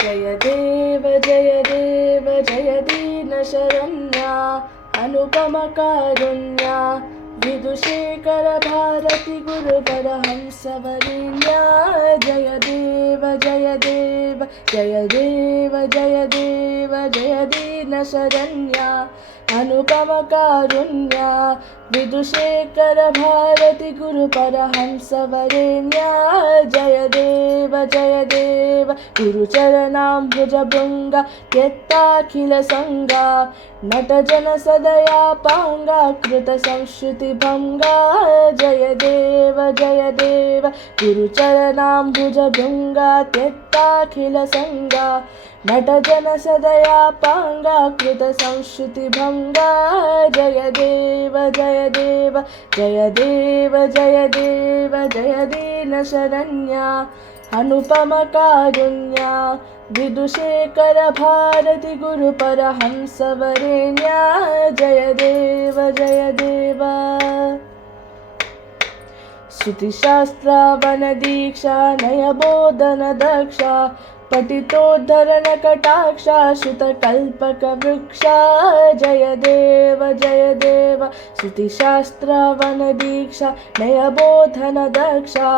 जय देव जय देव जय दीनशरण्या अनुपम कारुण्या विदुशेखर भारती गुरुवर हंसवरेण्या जय देव जय देव जय देव जय देव जय दीनशरण्या अनुपम कारुण्या विदुशेखर भारती गुरुपर हंसवरेण्या जय देव गुरुचरणाम्बुजभृङ्ग त्यक्ताखिल संगा नटजन सदयापाङ्गा कृत संश्रुतिभङ्गा जय देव गुरुचरणाम्बुजभृङ्गा त्यक्ताखिल संगा नटजन सदयापाङ्गा कृत संश्रुतिभङ्गा जय देव जय देव जय दीनशरण्या अनुपम कारुण्या विदुशेखर भारती गुरुपर हंसवरेण्या जय देव श्रुतिशास्त्रावनदीक्षा नयबोधन दक्षा पठितोद्धरण कटाक्षा श्रुतकल्पकवृक्षा जय देव श्रुतिशास्त्रावनदीक्षा नयबोधन दक्षा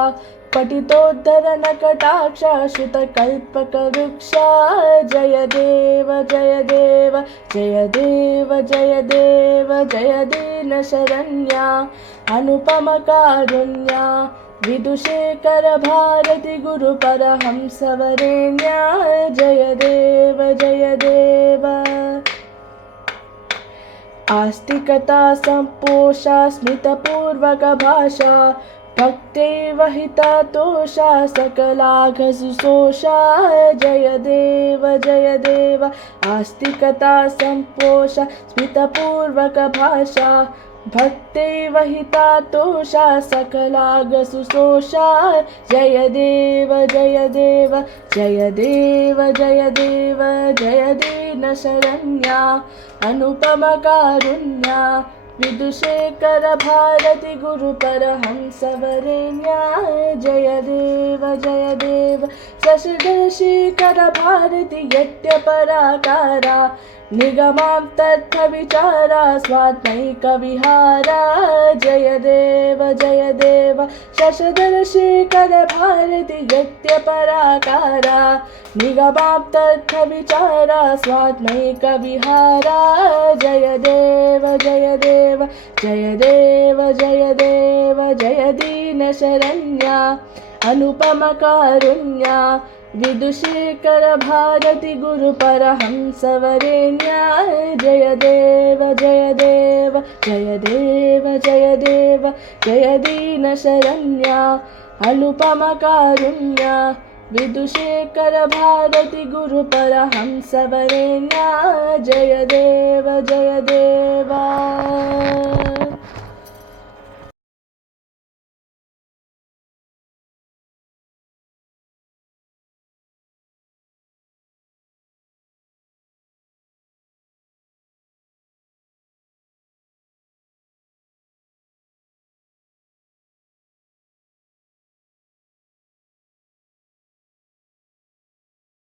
पठितोद्धरण कटाक्षा श्रुतकल्पकवृक्षा जय देव जय दीनशरण्या अनुपम कारुण्या विदुशेखर भारती गुरुपर हंसवरेण्या जय देव आस्तिकता संपोषा स्मितपूर्वक भाषा भक्तेव हिततोषा सकलाघसुषोषा जय देव आस्तिकता संपोषा स्मितपूर्वक भाषा भक्तेव हिततोषा सकलाघसुषोषा जय देव जय दीनशरण्या अनुपम कारुण्या विदुशेखर भारती गुरुपर हंसवरेण्या जय देव शशिधरशेखर भारती यत्यपराकारा निगमां तत्त्वविचारा स्वात्मैकविहारा जय देव शशिधरशेखर भारती यत्यपराकारा निगमां तत्त्वविचारा स्वात्मैकविहारा जय देव जय दीनशरण्या अनुपम कारुण्या विदुशेखर भारती गुरुपर हंसवरेण्या जय देव जय दीनशरण्या अनुपम कारुण्या विदुशेखर भारती गुरुपर हंसवरेण्या जय देव